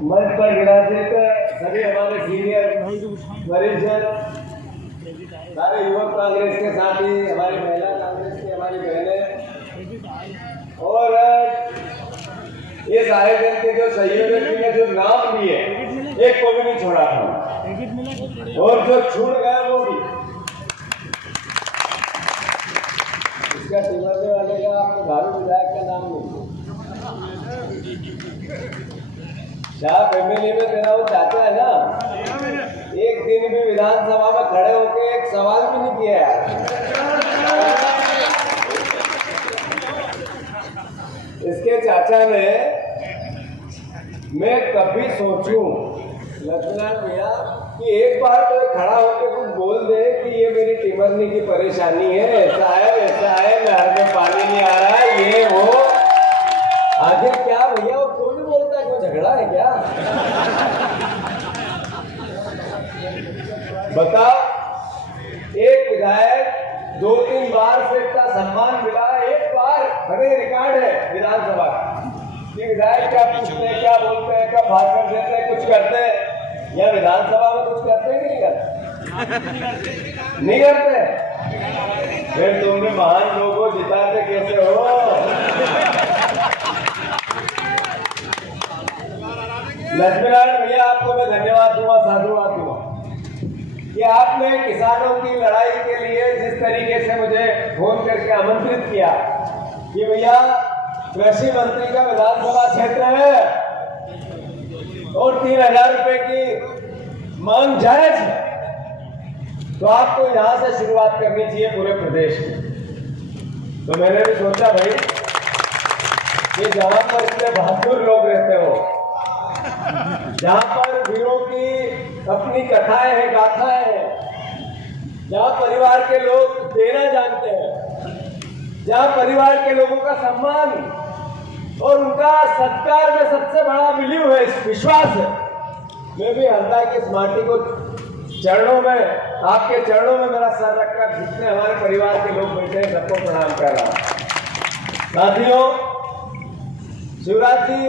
मंच पर विराजित सभी हमारे सीनियर वरिष्ठ, सारे युवक कांग्रेस के साथी, हमारी महिला कांग्रेस की हमारी बहनें और इस आयोजन के जो संयोजक ने जो नाम लिए एक को भी नहीं छोड़ा था और जो छूट गया वो भी। इसका टिमरने वाले का आपको भावी विधायक का नाम नहीं, आप एमएलए में मेरा वो चाचा है ना, एक दिन भी विधानसभा में खड़े होकर एक सवाल भी नहीं किया है। इसके चाचा ने, मैं कभी सोचूं लक्ष्मण भैया कि एक बार तो खड़ा होकर कुछ बोल दे कि ये मेरी टिमरनी की परेशानी है, ऐसा है वैसा है, नहर में पानी नहीं आ रहा है, ये वो। आखिर क्या भैया वो क्यों नहीं बोलता, कोई झगड़ा है क्या? बताओ, एक विधायक 2-3 बार से इतना सम्मान मिला, एक बार खड़े रिकॉर्ड है विधानसभा कि विधायक क्या पूछते हैं, क्या बोलते हैं, कब भाषण देते हैं, कुछ करते हैं या विधानसभा में कुछ करते हैं कि नहीं करते? नहीं करते। फिर तुमने महान लोगों जिताते कैसे हो? लक्ष्मीनारायण भैया आपको मैं धन्यवाद दूंगा, साधुवाद दूंगा कि आपने किसानों की लड़ाई के लिए जिस तरीके से मुझे फोन करके आमंत्रित किया कि भैया कृषि मंत्री का विधानसभा क्षेत्र है और 3000 रुपए की मांग जायज है, तो आपको यहां से शुरुआत करनी चाहिए पूरे प्रदेश में। तो मैंने भी सोचा भाई कि जहां पर इतने बहादुर लोग रहते हो, जहां पर वीरों की अपनी कथाएं हैं, गाथाएं हैं, जहां परिवार के लोग देना जानते हैं, जहां परिवार के लोगों का सम्मान और उनका सत्कार में सबसे बड़ा वैल्यू है, विश्वास है। मैं भी हरदा की इस माटी को चरणों में, आपके चरणों में मेरा सर रखकर जितने हमारे परिवार के लोग बैठे हैं सबको प्रणाम कर रहा हूं। साथियों, शिवराज जी,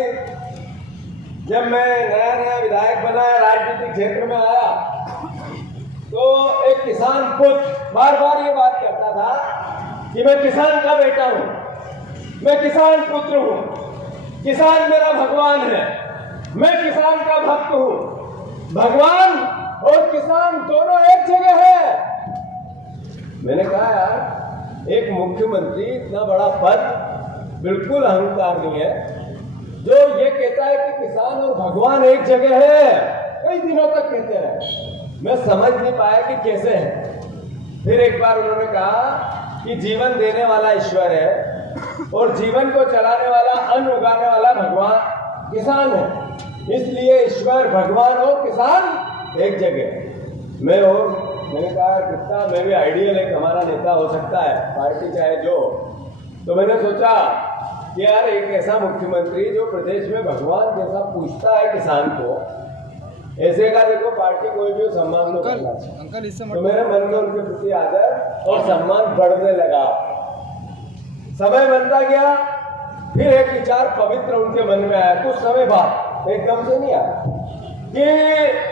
जब मैं नया विधायक बना, राजनीतिक क्षेत्र में आया, तो एक किसान पुत्र बार बार ये बात करता था कि मैं किसान का बेटा हूं, मैं किसान पुत्र हूं, किसान मेरा भगवान है, मैं किसान का भक्त हूं। भगवान और किसान दोनों एक जगह है। मैंने कहा यार, एक मुख्यमंत्री इतना बड़ा पद बिल्कुल अहंकार नहीं है जो ये कहता है कि किसान और भगवान एक जगह है। कई दिनों तक कहते रहे, मैं समझ नहीं पाया कि कैसे है। फिर एक बार उन्होंने कहा कि जीवन देने वाला ईश्वर है और जीवन को चलाने वाला, अन्न उगाने वाला भगवान किसान है, इसलिए ईश्वर, भगवान और किसान एक जगह। मैंने कहा कितना मैं भी आइडियल एक हमारा नेता हो सकता है, पार्टी चाहे जो। तो मैंने सोचा कि यार एक ऐसा मुख्यमंत्री जो प्रदेश में भगवान जैसा पूछता है किसान को, ऐसे का देखो पार्टी कोई भी सम्मान तो करना चाहिए। तो मेरे मन में उनके प्रति आदर और सम्मान बढ़ने लगा। समय बनता गया, फिर एक विचार पवित्र उनके मन में आया कुछ समय बाद, एकदम से नहीं आया, कि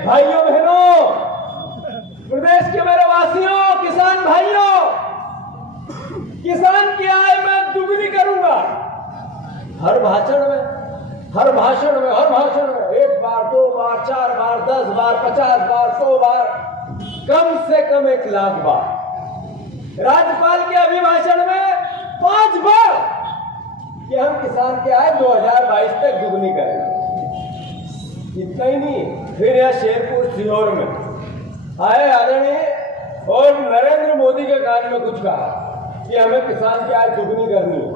भाइयों बहनों, प्रदेश के मेरे वासियों, किसान भाइयों, किसान की आय मैं दुगनी करूंगा। हर भाषण में 1 बार, 2 बार, 4 बार, 10 बार, 50 बार, 100 बार, कम से कम 1 लाख बार। राज्यपाल के अभिभाषण में 5 बार कि हम किसान की आय 2022 तक दुगनी करेंगे। इतना ही नहीं, फिर यह शेरपुर सीहोर में आए आदरणीय और नरेंद्र मोदी के कान में कुछ कहा कि हमें किसान की आय दुगनी करनी है।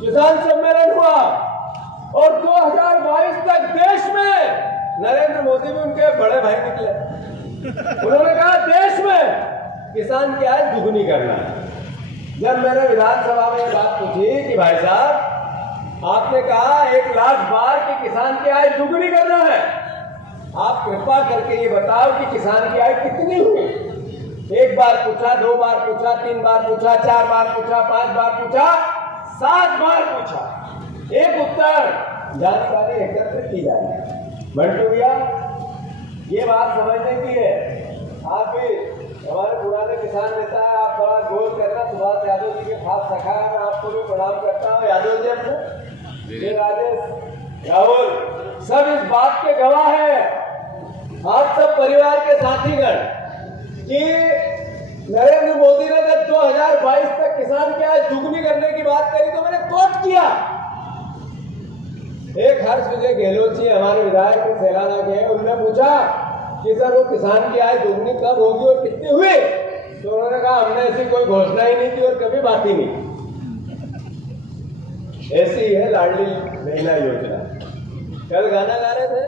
किसान सम्मेलन हुआ और 2022 तक देश में नरेंद्र मोदी भी उनके बड़े भाई निकले। उन्होंने कहा देश में किसान की आय दुगनी करना है। जब मैंने विधानसभा में बात पूछी कि भाई साहब, आपने कहा 1 लाख बार कि किसान की आय दुगनी करना है, आप कृपा करके ये बताओ कि किसान की आय कितनी हुई? 1 बार पूछा, 2 बार पूछा, 3 बार पूछा, 4 बार पूछा, 5 बार पूछा, 7 बार पूछा, एक उत्तर जानकारी एकत्र की जाएगी। बंटू भैया, ये बात समझने की है। आप भी हमारे पुराने किसान नेता है, आप बड़ा गोल करना, सुभाष यादव जी के खास सखा है, मैं आपको भी प्रणाम करता हूँ। यादव जी अपने ये राजेश राहुल सब इस बात के गवाह है, आप सब परिवार के साथीगण, कि नरेंद्र मोदी ने जब 2022 तक किसान की आय दुगनी करने की बात करी तो मैंने कोट किया। एक हर्ष विजय गहलोत जी हमारे विधायक के सेलाना के, उनने पूछा कि सर वो किसान की आय दुगनी कब होगी और कितनी हुई, तो उन्होंने कहा हमने ऐसी कोई घोषणा ही नहीं की और कभी बात ही नहीं। ऐसी ही है लाडली बहना योजना। कल गाना गा रहे थे,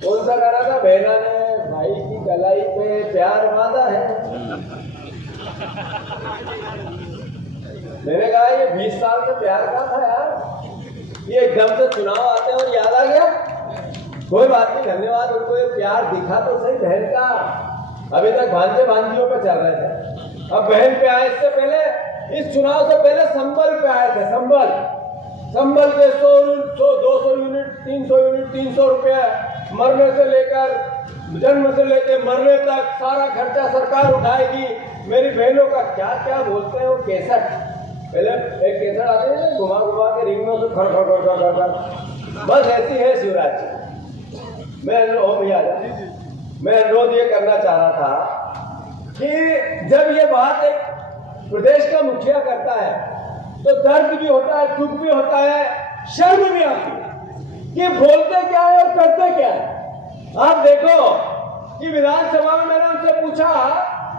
कौन सा गाना था? बहना ने भाई की कलाई पे प्यार बांधा है। मैंने कहा ये 20 साल से प्यार का था यार, ये एकदम से चुनाव आते हैं और याद आ गया। कोई बात नहीं, धन्यवाद उनको, ये प्यार दिखा तो सही बहन का। अभी तक भांजे भांजियों पे चल रहे थे, अब बहन पे आए। इससे पहले, इस चुनाव से पहले संबल पे आए थे। संबल के 100, 200 यूनिट, 300 यूनिट, 300 रुपये, मरने से लेकर, जन्म से लेकर मरने तक सारा खर्चा सरकार उठाएगी। मेरी बहनों का क्या क्या बोलते हैं वो केसट, पहले एक केसट आते हैं घुमा घुमा के रिंग में से खड़ खड़ खड़ खड़ खड़, बस ऐसी है शिवराज जी। मैं अनुरोध ये करना चाह रहा था कि जब ये बात एक प्रदेश का मुखिया करता है तो दर्द भी होता है, दुख भी होता है, शर्म भी आती है कि बोलते क्या है और करते क्या है। आप देखो कि विधानसभा में मैंने उनसे पूछा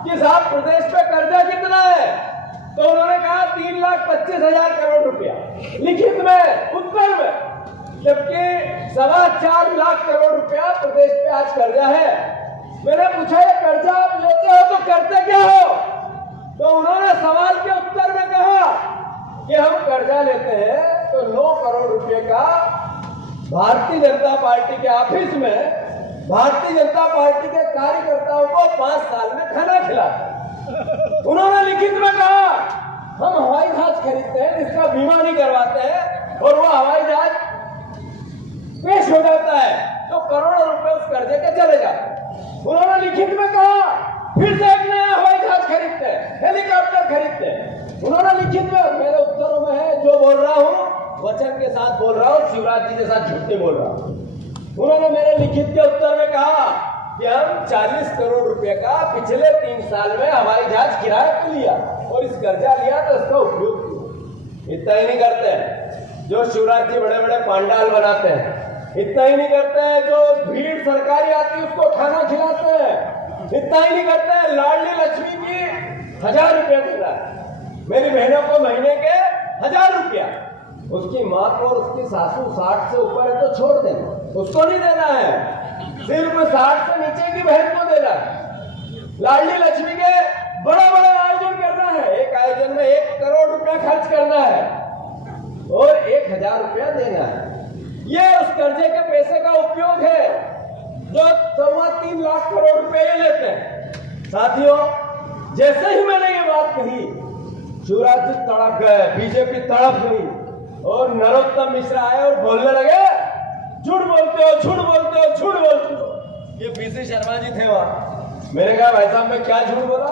कि साहब प्रदेश पे कर्जा कितना है, तो उन्होंने कहा 3,25,000 करोड़ रुपया लिखित में, उत्तर में, जबकि 4.25 लाख करोड़ रुपया प्रदेश पे आज कर्जा है। मैंने पूछा ये कर्जा आप लेते हो तो करते क्या हो, तो उन्होंने सवाल के उत्तर में कहा कि हम कर्जा लेते हैं तो 9 करोड़ रुपए का भारतीय जनता पार्टी के ऑफिस में भारतीय जनता पार्टी के कार्यकर्ताओं को 5 साल में खाना खिलाते। उन्होंने लिखित में कहा हम हवाई जहाज खरीदते हैं जिसका बीमा नहीं करवाते हैं और वो हवाई जहाज पेश हो जाता है तो करोड़ों रुपए उस कर्जे के चले जाते हैं। उन्होंने लिखित में कहा फिर से एक नया हवाई जहाज खरीदते हैं, हेलीकॉप्टर खरीदते हैं। उन्होंने लिखित में, मेरे उत्तरों में है, जो बोल रहा हूं वचन के साथ बोल रहा हूं, शिवराज जी के साथ झूठ नहीं बोल रहा हूं। उन्होंने मेरे लिखित के उत्तर में कहा कि हम 40 करोड़ रुपए का पिछले 3 साल में हवाई जहाज किराए पे लिया और इस कर्जा लिया तो इसका उपयोग किया। इतना ही नहीं करते हैं जो शिवराज जी बड़े बड़े पांडाल बनाते हैं, इतना ही नहीं करते हैं जो भीड़ सरकारी आती है उसको खाना खिलाते हैं, इतना ही नहीं करते हैं लाडली लक्ष्मी की 1000 रुपया दे रहा है मेरी बहनों को महीने के 1000 रुपया, उसकी माँ को और उसकी सासू 60 से ऊपर है तो छोड़ देना, उसको नहीं देना है, सिर्फ 60 से नीचे की बहन को देना है। लाडली लक्ष्मी के बड़ा बड़ा आयोजन करना है, एक आयोजन में 1 करोड़ रुपया खर्च करना है और 1000 रुपया देना है। ये उस कर्जे के पैसे का उपयोग है जो 3.25 लाख करोड़ रुपए ये लेते हैं। साथियों, जैसे ही मैंने ये बात कही शिवराज जी तड़प गए, बीजेपी तड़प गई और नरोत्तम मिश्रा आए और बोलने लगे झूठ बोलते हो, झूठ बोलते हो, झूठ बोलते हो। ये पीसी शर्मा जी थे वहां। मैंने कहा भाई साहब मैं क्या झूठ बोला?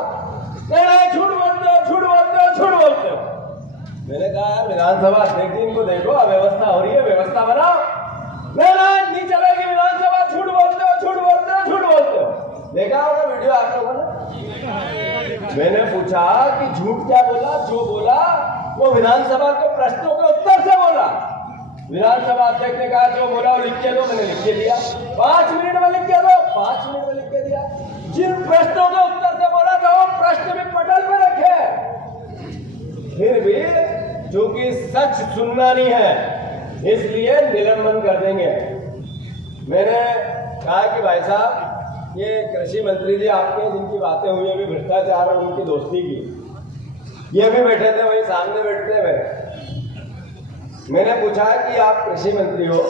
नहीं झूठ बोलते हो, झूठ बोलते हो, झूठ बोलते हो। मैंने कहा विधानसभा अध्यक्ष जी इनको देखो, अव्यवस्था हो रही है, व्यवस्था बनाओ। नहीं चलेगी विधानसभा, झूठ बोलते हो, झूठ बोलते हो, झूठ बोलते हो। देखा होगा वीडियो आप लोगों ने। मैंने पूछा कि झूठ क्या बोला, जो बोला वो विधानसभा के प्रश्नों के उत्तर से बोला। विधानसभा अध्यक्ष ने कहा जो बोला वो लिख के दो, मैंने लिख के दिया। 5 मिनट में लिख के दो, 5 मिनट में लिख के दिया। जिन प्रश्नों के उत्तर से बोला था वो प्रश्न भी पटल में रखे, फिर भी चूंकि सच सुनना नहीं है इसलिए निलंबन कर देंगे। मैंने कहा कि भाई साहब ये कृषि मंत्री जी आपके जिनकी बातें हुई अभी भ्रष्टाचार और उनकी दोस्ती की, ये भी बैठे थे वही सामने बैठते हुए। मैंने पूछा कि आप कृषि मंत्री हो,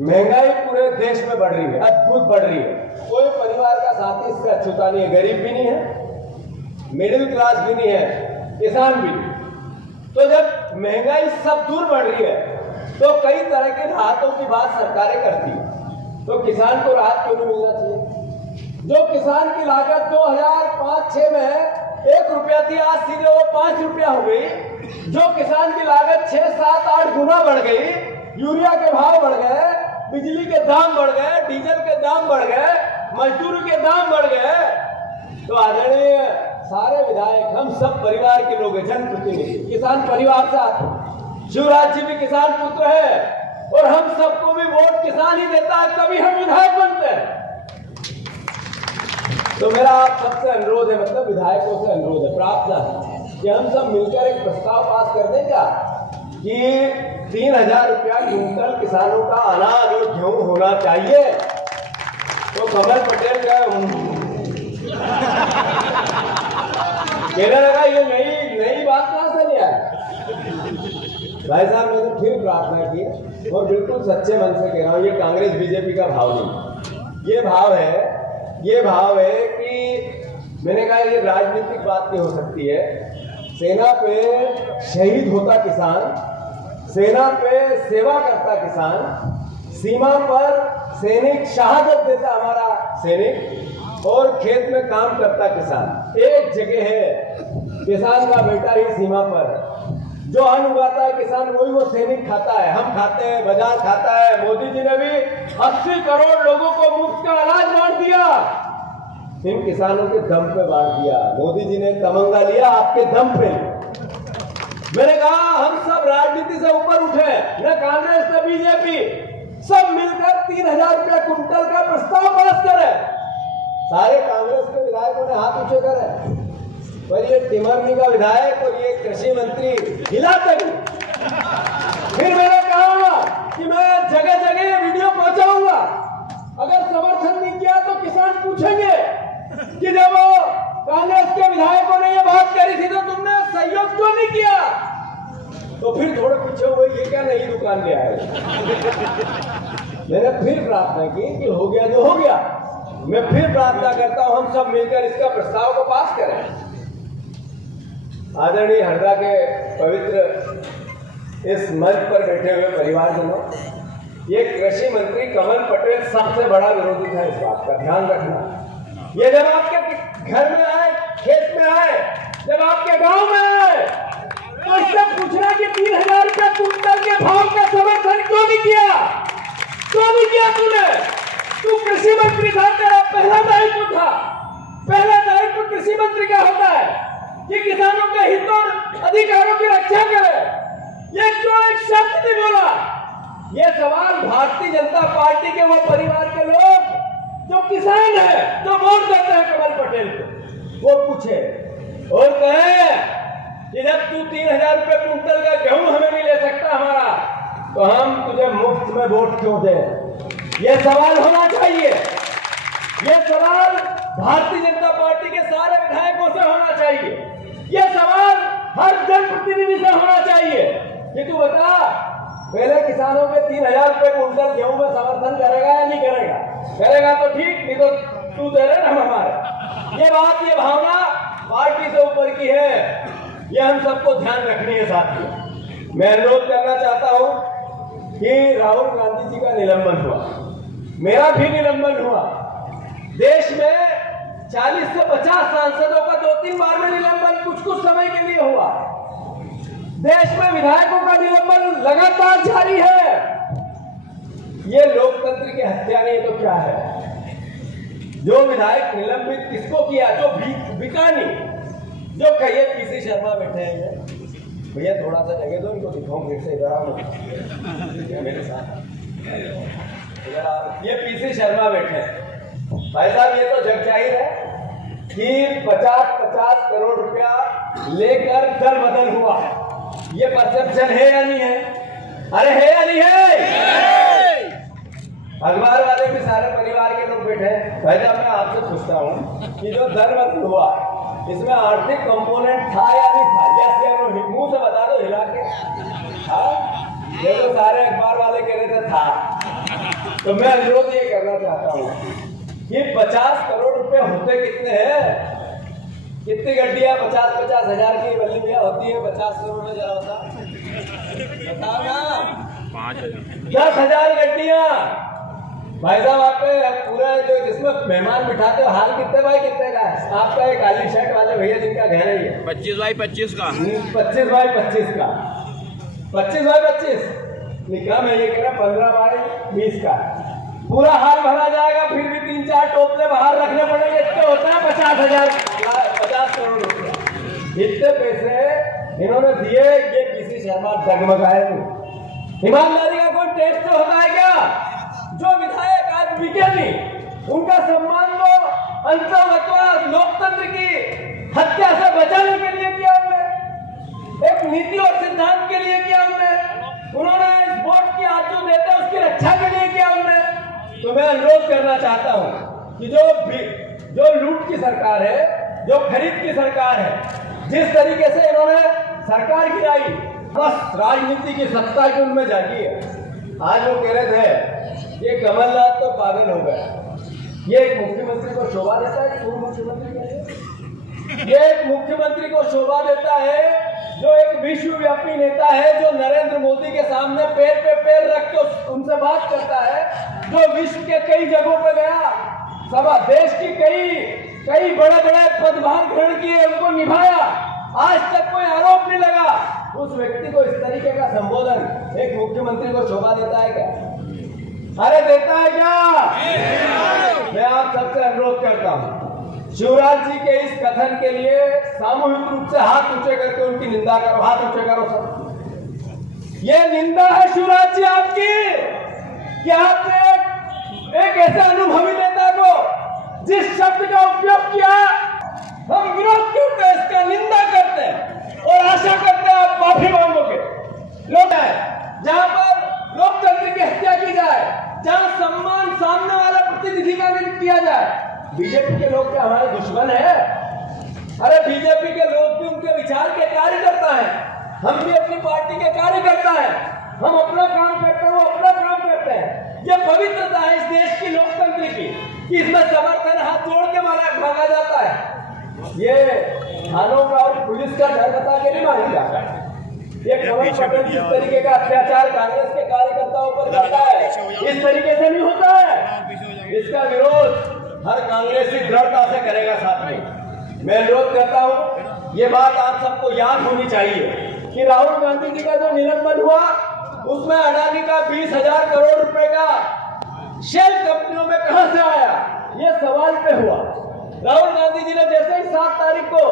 महंगाई पूरे देश में बढ़ रही है, अद्भुत बढ़ रही है, कोई परिवार का साथी इससे अछूता नहीं है, गरीब भी नहीं है, मिडिल क्लास भी नहीं है, किसान भी नहीं। तो जब महंगाई सब दूर बढ़ रही है तो कई तरह के राहतों की बात सरकारें करती है, तो किसान को राहत क्यों नहीं मिलना चाहिए? जो किसान की लागत 2005-06 में 1 रुपया थी, आज सीधे वो 5 रुपया हो गई। जो किसान की लागत 6, 7, 8 गुना बढ़ गई, यूरिया के भाव बढ़ गए, बिजली के दाम बढ़ गए, डीजल के दाम बढ़ गए, मजदूरी के दाम बढ़ गए। तो आदरणीय सारे विधायक, हम सब परिवार के लोग हैं, जनप्रतिनिधि, किसान परिवार से आते हैं। शिवराज जी भी किसान पुत्र है और हम सबको भी वोट किसान ही देता है, तभी हम विधायक बनते हैं। तो मेरा आप सबसे अनुरोध है, मतलब विधायकों से अनुरोध है, प्रार्थना है कि हम सब मिलकर एक प्रस्ताव पास कर दें क्या कि 3000 रुपया क्विंटल किसानों का अनाज और गेहूं होना चाहिए। तो कमल पटेल का कहने लगा ये नई बात कहां से नहीं आई? भाई साहब, मैंने फिर प्रार्थना की और बिल्कुल सच्चे मन से कह रहा हूं, ये कांग्रेस बीजेपी का भाव नहीं, ये भाव है कि मैंने कहा ये राजनीतिक बात नहीं हो सकती है। सेना पे शहीद होता किसान, सेना पे सेवा करता किसान, सीमा पर सैनिक शहादत देता हमारा सैनिक, और खेत में काम करता किसान। एक जगह है किसान का बेटा ही सीमा पर है, जो अन्न उगाता है किसान वही वो सैनिक खाता है, हम खाते हैं, बाजार खाता है। मोदी जी ने भी 80 करोड़ लोगों को मुफ्त का अनाज बांट दिया, इन किसानों के दम पे बांट दिया। मोदी जी ने तमंगा लिया आपके दम पे। मैंने कहा हम सब राजनीति से ऊपर उठे, न कांग्रेस न बीजेपी, सब मिलकर 3000 रुपया क्विंटल का प्रस्ताव पास करें। सारे कांग्रेस के विधायकों ने हाथ ऊंचे करे, पर ये टिमरनी का विधायक और ये कृषि मंत्री हिला तक। फिर मैंने कहा कि मैं जगह जगह वीडियो पहुंचाऊंगा, अगर समर्थन नहीं किया तो किसान पूछेंगे कि जब कांग्रेस के विधायकों ने ये बात करी थी तो तुमने सहयोग क्यों नहीं किया? तो फिर थोड़े पीछे हुए, ये क्या नई दुकान ले आए? मैंने फिर प्रार्थना की कि हो गया जो हो गया। मैं फिर प्रार्थना करता हूं हम सब मिलकर इसका प्रस्ताव को पास करें। आदरणीय हरदा के पवित्र इस मंच पर बैठे हुए परिवारजनों, ये कृषि मंत्री कमल पटेल सबसे बड़ा विरोधी था, इस बात का ध्यान रखना। ये जब आपके घर में आए, खेत में आए, जब आपके गांव में आए, तो इससे पूछना कि 3000 रुपये क्विंटल के भाव का समर्थन क्यों नहीं किया? क्यों नहीं किया तूने? तू कृषि मंत्री था, तेरा पहला दायित्व था, पहला दायित्व कृषि मंत्री का होता है कि किसानों के हित और अधिकारों की रक्षा करे। ये क्यों एक शब्द नहीं बोला? ये सवाल भारतीय जनता पार्टी के वो परिवार के लोग जो किसान है, जो वोट देते हैं कमल पटेल को, वो पूछे और कहे कि जब तू 3000 रुपये क्विंटल का गेहूं हमें नहीं ले सकता हमारा, तो हम तुझे मुफ्त में वोट क्यों दें? ये सवाल होना चाहिए। ये सवाल भारतीय जनता पार्टी के सारे विधायकों से होना चाहिए। ये सवाल हर जनप्रतिनिधि से होना चाहिए कि तू बता, पहले किसानों के 3000 रुपये क्विंटल गेहूं में समर्थन करेगा या नहीं करेगा? करेगा तो ठीक, नहीं तो तू दे रहे ना हमारे। ये बात, ये भावना पार्टी से ऊपर की है, ये हम सबको ध्यान रखनी है। साथियों, मैं अनुरोध करना चाहता हूं कि राहुल गांधी जी का निलंबन हुआ, मेरा भी निलंबन हुआ। देश में 40 से 50 सांसदों का 2-3 बार में निलंबन कुछ समय के लिए हुआ। देश में विधायकों का निलंबन लगातार जारी है। ये लोकतंत्र की हत्या नहीं तो क्या है? जो विधायक निलंबित किसको किया? जो बिकानी, जो कहिए पीसी शर्मा बैठे हैं, भैया थोड़ा सा जगह दो, इनको दिखाऊं फिर से, इधर आओ मेरे साथ, इधर आओ। ये पीसी शर्मा बैठे हैं। भाई साहब, ये तो जग जाहिर है कि 50-50 करोड़ रुपया लेकर दल बदल हुआ। ये परसेप्शन है या नहीं है? अरे है या नहीं है? अखबार वाले भी सारे परिवार के लोग बैठे हैं। भाई साहब, मैं आपसे पूछता हूँ कि जो दल बदल हुआ, इसमें आर्थिक कंपोनेंट था या नहीं था? यस या नो? मुंह से बता दो हिला के। हाँ, ये तो सारे अखबार वाले कह रहे थे था। तो मैं अनुरोध ये करना चाहता हूँ कि 50 करोड़ रुपए होते कितने हैं? कितनी गड्डियां 50-50 हजार की वल्ली भैया होती है? 50 करोड़ में जरा होता बताओ ना। 10,000 गड्डियां। भाई साहब आपके पूरा जो जिसमें मेहमान बिठाते हो हाल कितने बाई कितने का है? आपका एक काली शर्ट वाले भैया जिनका गहना ही है 25 बाई 25 का। 25 बाई 25 का 25 बाई 25 लिखा, मैं ये कह रहा 15 बाई 20 का। पूरा हाल भरा जाएगा, फिर भी 3-4 टोपले बाहर रखने पड़ेंगे। इतने होता है 50 करोड़ रुपया। इतने पैसे इन्होंने दिए, ये किसी शर्मा डगमगाए नहीं। ईमानदारी का कोई टेस्ट तो होता है क्या? जो विधायक आज बिके नहीं, उनका सम्मान तो अंतर्वत्वास लोकतंत्र की हत्या से बचाने के लिए किया हमने, एक नीति और सिद्धांत के लिए किया हमने। उन्होंने इस वोट की आजू देते उसकी रक्षा के लिए किया हमने। तो मैं अनुरोध करना चाहता हूं कि जो लूट की सरकार है, जो खरीद की सरकार है, जिस तरीके से इन्होंने सरकार गिराई, बस राजनीति की सत्ता की उनमें जागी है। आज वो कह रहे थे ये कमलनाथ तो पागल हो गया, ये एक मुख्यमंत्री को शोभा देता है। पूर्व मुख्यमंत्री ये एक मुख्यमंत्री को शोभा देता है जो एक विश्वव्यापी नेता है, जो नरेंद्र मोदी के सामने पैर पे पैर रख के उनसे बात करता है, जो विश्व के कई जगहों पे गया, सभा देश की कई बड़े बड़े पदभार ग्रहण किए, उनको निभाया, आज तक कोई आरोप नहीं लगा। उस व्यक्ति को इस तरीके का संबोधन एक मुख्यमंत्री को शोभा देता है क्या? अरे देता है क्या? मैं आप सबसे अनुरोध करता हूं, शिवराज जी के इस कथन के लिए सामूहिक रूप से हाथ ऊंचे करके उनकी निंदा करो। हाथ ऊंचे करो सब। ये निंदा है शिवराज जी आपकी कि आपने एक ऐसे अनुभवी नेता को जिस शब्द का उपयोग किया, हम विरोध करते हैं, इसका निंदा करते हैं और आशा करते हैं आप माफी मांगोगे। लोग जहां पर लोकतंत्र की हत्या की जाए, जहां सम्मान सामने वाला प्रतिनिधि का नहीं किया जाए, बीजेपी के लोग क्या हमारे दुश्मन है? अरे बीजेपी के लोग भी उनके विचार के कार्यकर्ता हैं, हम भी अपनी पार्टी के कार्यकर्ता हैं। हम अपना काम करते हैं, वो अपना काम करते हैं। ये पवित्रता है इस देश की लोकतंत्र की कि इसमें समर्थन हाथ जोड़ के मांगा जाता है। ये थानों का और पुलिस का डर बता के नहीं मांगा जाता है। ये कमल पटेल जिस तरीके का अत्याचार कांग्रेस के कार्यकर्ताओं पर करता है, इस तरीके से नहीं होता है। इसका विरोध हर कांग्रेसी दृढ़ता से करेगा। साथ में मैं अनुरोध करता हूं, ये बात आप सबको याद होनी चाहिए कि राहुल गांधी जी का जो निलंबन हुआ, उसमें अडानी का 20,000 करोड़ रुपए का शेल कंपनियों में कहां से आया, ये सवाल पे हुआ। राहुल गांधी जी ने जैसे ही 7 तारीख को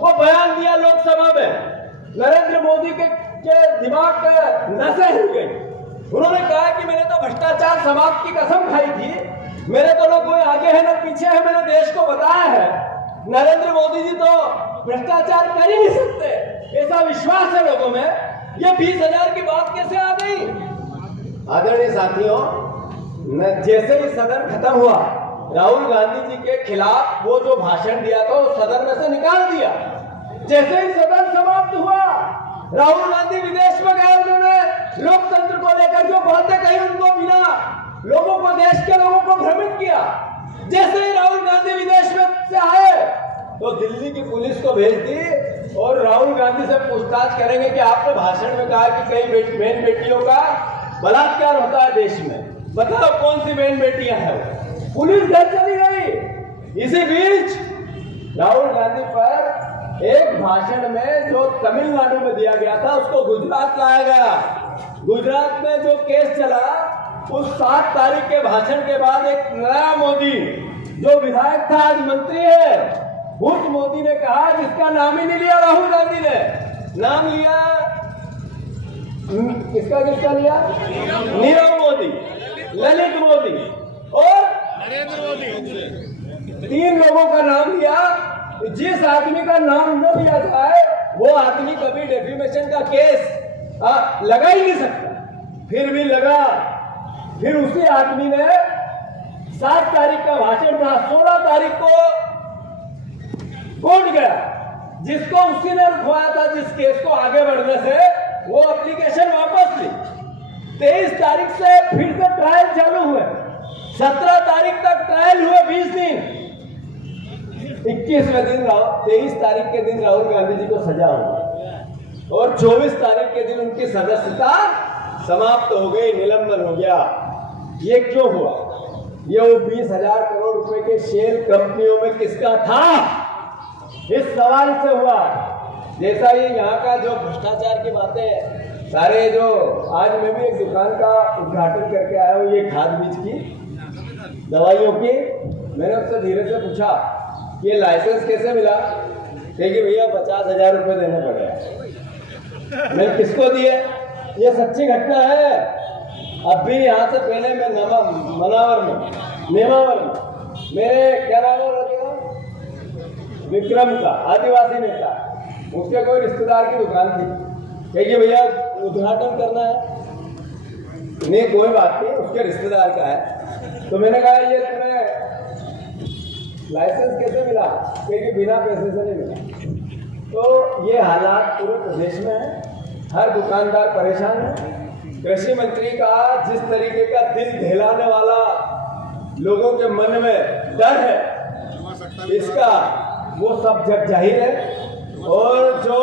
वो बयान दिया लोकसभा में, नरेंद्र मोदी के दिमाग पे नसें हिल गई। उन्होंने कहा कि मैंने तो भ्रष्टाचार समाप्त की कसम खाई थी, मेरे तो लोग कोई आगे है ना पीछे है, मैंने देश को बताया है, नरेंद्र मोदी जी तो भ्रष्टाचार कर ही नहीं सकते, ऐसा विश्वास है लोगों में। ये 20,000 की बात कैसे आ गई? आदरणीय साथियों, जैसे ही सदन खत्म हुआ, राहुल गांधी जी के खिलाफ वो जो भाषण दिया था वो सदन में से निकाल दिया। जैसे ही सदन समाप्त हुआ, राहुल गांधी विदेश में गए, उन्होंने लोकतंत्र को लेकर जो बातें कही उनको बिना लोगों को, देश के लोगों को भ्रमित किया। जैसे ही राहुल गांधी विदेश में से आए तो दिल्ली की पुलिस को भेज दी और राहुल गांधी से पूछताछ करेंगे कि आपने भाषण में कहा कि कई बहन बेटियों का बलात्कार होता है देश में, बताओ कौन सी बहन बेटियां हैं? पुलिस घर चली गई। इसी बीच राहुल गांधी पर एक भाषण में जो तमिलनाडु में दिया गया था, उसको गुजरात लाया गया। गुजरात में जो केस चला, उस 7 तारीख के भाषण के बाद एक नया मोदी जो विधायक था आज मंत्री है, उस मोदी ने कहा, जिसका नाम ही नहीं लिया राहुल गांधी ने, नाम लिया किसका लिया? नीरव मोदी, ललित मोदी और नरेंद्र मोदी। 3 लोगों का नाम लिया। जिस आदमी का नाम न लिया जाए वो आदमी कभी डेफिमेशन का केस लगा ही नहीं सकता, फिर भी लगा। फिर उसी आदमी ने 7 तारीख का भाषण था, 16 तारीख को कोर्ट गया, जिसको उसी ने रुकवाया था, जिस केस को आगे बढ़ने से, वो एप्लीकेशन वापस ली। 23 तारीख से फिर से ट्रायल चालू हुए, 17 तारीख तक ट्रायल हुए, 20 दिन। 21वें दिन 23 तारीख के दिन राहुल गांधी जी को सजा हुई और 24 तारीख के दिन उनकी सदस्यता समाप्त हो गई, निलंबन हो गया। ये क्यों हुआ? ये वो 20,000 करोड़ रुपए के शेल कंपनियों में किसका था? इस सवाल से हुआ। जैसा ये यहाँ का जो भ्रष्टाचार की बातें है, सारे जो आज मैं भी एक दुकान का उद्घाटन करके आया हूँ, ये खाद बीज की दवाइयों की। मैंने उससे धीरे से पूछा ये लाइसेंस कैसे मिला? देखिए भैया 50,000 रुपये देने पड़े। मैंने किसको दिए? ये सच्ची घटना है। अब भी यहाँ से पहले मैं नेमावर में मेरे क्या नाम है, विक्रम का आदिवासी नेता, उसके कोई रिश्तेदार की दुकान थी। कहिए भैया उद्घाटन करना है, नहीं कोई बात नहीं, उसके रिश्तेदार का है। तो मैंने कहा ये तुम्हें लाइसेंस कैसे मिला? क्योंकि बिना पैसे से नहीं मिला। तो ये हालात पूरे प्रदेश में है, हर दुकानदार परेशान है। कृषि मंत्री का जिस तरीके का दिल दहलाने वाला लोगों के मन में डर है, इसका वो सब जग जाहिर है। और जो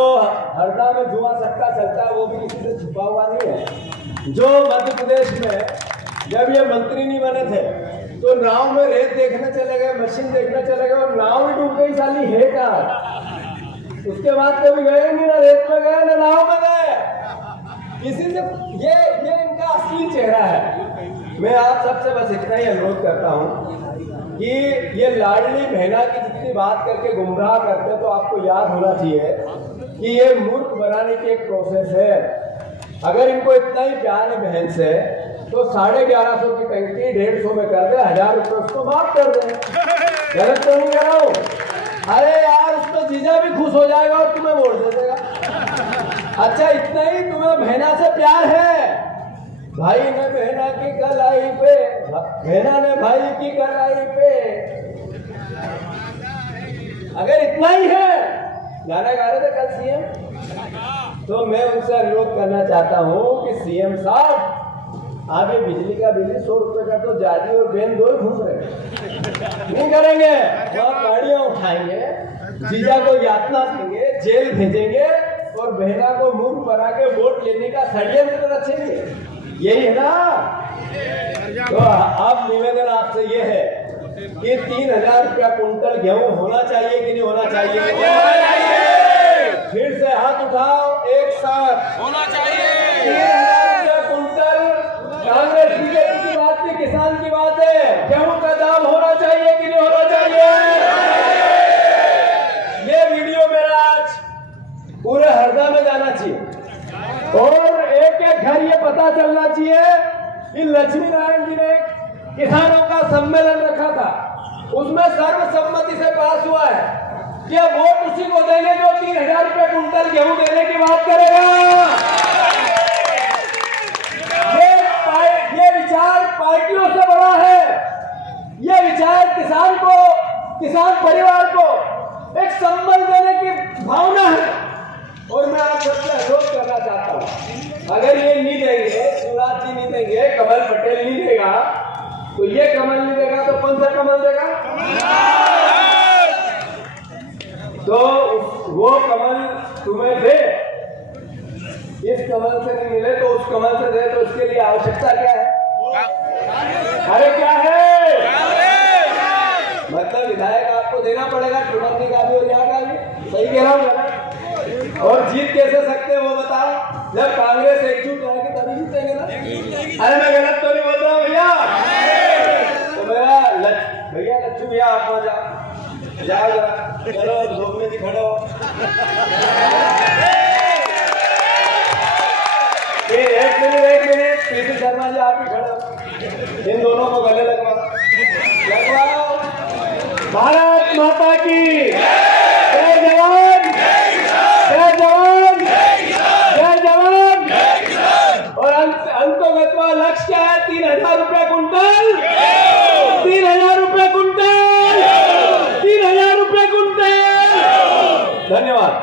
हरदा में जुआ सट्टा चलता है वो भी किसी से छुपा हुआ नहीं है। जो मध्य प्रदेश में जब ये मंत्री नहीं बने थे तो नाव में रेत देखने चले गए, मशीन देखने चले गए, और नाव भी डूब गई साली है कहाँ। उसके बाद कभी गए नहीं, ना रेत में गए ना नाव में गए किसी से। ये इनका असली चेहरा है। मैं आप सबसे बस इतना ही अनुरोध करता हूँ कि ये लाडली बहना की जितनी बात करके गुमराह करते हैं, तो आपको याद होना चाहिए कि ये मूर्ख बनाने की एक प्रोसेस है। अगर इनको इतना ही प्यार है बहन से, तो 1150 की टंकी 150 में कर दे, 1000 रुपये उसको माफ कर दे। गलत तो नहीं कह रहा हूँ? अरे यार उसमें जीजा भी खुश हो जाएगा और तुम्हें वोट दे देगा। अच्छा इतना ही तुम्हें बहना से प्यार है? भाई ने बहना की कलाई पे, बहना ने भाई की कलाई पे, अगर इतना ही है, गाना गा रहे थे कल सीएम, तो मैं उनसे अनुरोध करना चाहता हूँ कि सीएम साहब आप ये बिजली का बिल 100 रुपए का तो जादी और बहन दो ही घूस रहे नहीं करेंगे। वहाँ गाड़ियाँ उठाएंगे, जीजा को यातना देंगे, जेल भेजेंगे और बहना को मुंह बना के वोट लेने का षड्यंत्र रचेंगे। यही है ना? तो अब निवेदन आपसे ये है कि 3,000 रुपया कुंटल गेहूं होना चाहिए कि नहीं होना चाहिए? फिर से हाथ उठाओ, एक साथ होना चाहिए। 3,000 रुपया कुंटल। कांग्रेस बीजेपी की बात नहीं, किसान की बात है। गेहूं का दाम होना चाहिए कि नहीं होना चाहिए? ये वीडियो मेरा आज पूरे हरदा में जाना चाहिए और एक एक घर ये पता चलना चाहिए कि लक्ष्मी नारायण जी ने किसानों का सम्मेलन रखा था, उसमें सर्वसम्मति से पास हुआ है कि वोट उसी को देंगे जो 3,000 रुपये कुंटल गेहूं देने की बात करेगा। ये विचार पार्टियों से बड़ा है। ये विचार किसान परिवार को एक संबल देने की भावना है। और मैं आप सबसे अनुरोध करना चाहता हूँ, अगर ये नहीं देंगे, शिवराज जी नहीं देंगे, कमल पटेल नहीं देगा, तो ये कमल नहीं देगा तो कौन सा कमल देगा? तो वो कमल तुम्हें दे, इस कमल से नहीं मिले तो उस कमल से दे। तो उसके लिए आवश्यकता क्या है? अरे क्या है? मतलब विधायक आपको देना पड़ेगा, चुनौती का भी और यहाँ का भी। सही कह रहा हूँ? और जीत कैसे सकते हैं वो बताओ? जब कांग्रेस एकजुट रहेगी तभी जीतेंगे ना। अरे मैं गलत तो नहीं बोल रहा हूँ भैया? तो मेरा भैया लच्छू भैया आप वहां जाओ जरा, चलो घूमने जी खड़े हो। एक मिनट पीसी शर्मा जी आप ही खड़े हो, इन दोनों को गले लगवाओ। भारत माता की जय जवान, जय जवान, जय जवान। और अंतोगतवा लक्ष्य क्या है? 3,000 रुपये कुंटल, 3,000 रुपये कुंटल, 3,000 रुपये कुंटल। धन्यवाद।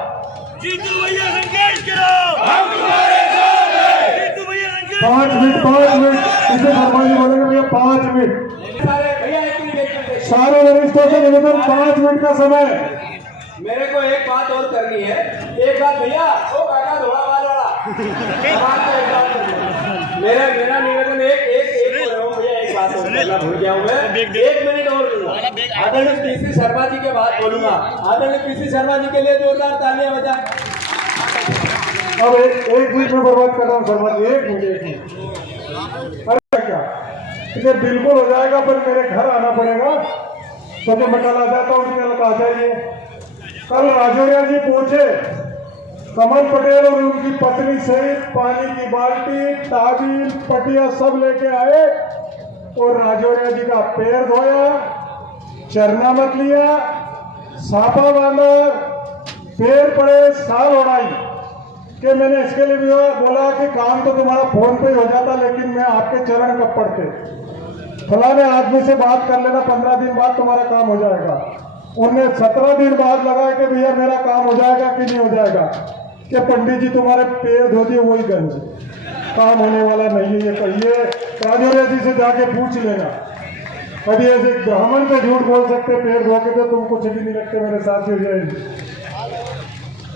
जीतू भैया संदेश करो, हम तुम्हारे साथ हैं। जीतू भैया संदेश 5 मिनट इसे शर्मा जी बोलेंगे भैया 5 मिनट। सारे वरिष्ठों से निवेदन 5 मिनट का समय। मेरे को एक बात और करनी है। एक बात भैया, ओ काका धोड़ा वाला मेरा मेरा निवेदन एक हो रहा हूँ भैया, एक बात और करना भूल गया हूँ मैं, 1 मिनट और दूंगा। आदरणीय पीसी शर्मा जी के बाद बोलूंगा। आदरणीय पीसी शर्मा जी के लिए जोरदार तालियां बजाएं। अब एक मिनट में बर्बाद कर रहा हूँ शर्मा जी, 1 मिनट। अरे क्या ये बिल्कुल हो जाएगा, पर मेरे घर आना पड़ेगा, तो मैं कल आ जाता हूँ, कल आ जाइए। कल राजौरिया जी पूछे, कमल पटेल और उनकी पत्नी सहित पानी की बाल्टी, ताबील, पटिया सब लेके आए और राजौरिया जी का पैर धोया, चरना मत लिया, साफा बांधा, पैर पड़े, साल उड़ाई कि मैंने इसके लिए भी बोला कि काम तो तुम्हारा फोन पे ही हो जाता, लेकिन मैं आपके चरण कब पड़ते, फलाने आदमी से बात कर लेना, 15 दिन बाद तुम्हारा काम हो जाएगा। उन्हें 17 दिन बाद लगा कि भैया मेरा काम हो जाएगा कि नहीं हो जाएगा, कि पंडित जी तुम्हारे पैर धो दिए वही गंज, काम होने वाला नहीं है। ये कहिए राजौरिया जी से जाके पूछ लेना, कभी ऐसे ब्राह्मण पे झूठ बोल सकते पैर धो के, तो तुम कुछ भी नहीं लगते मेरे साथ ही हो जाएगी।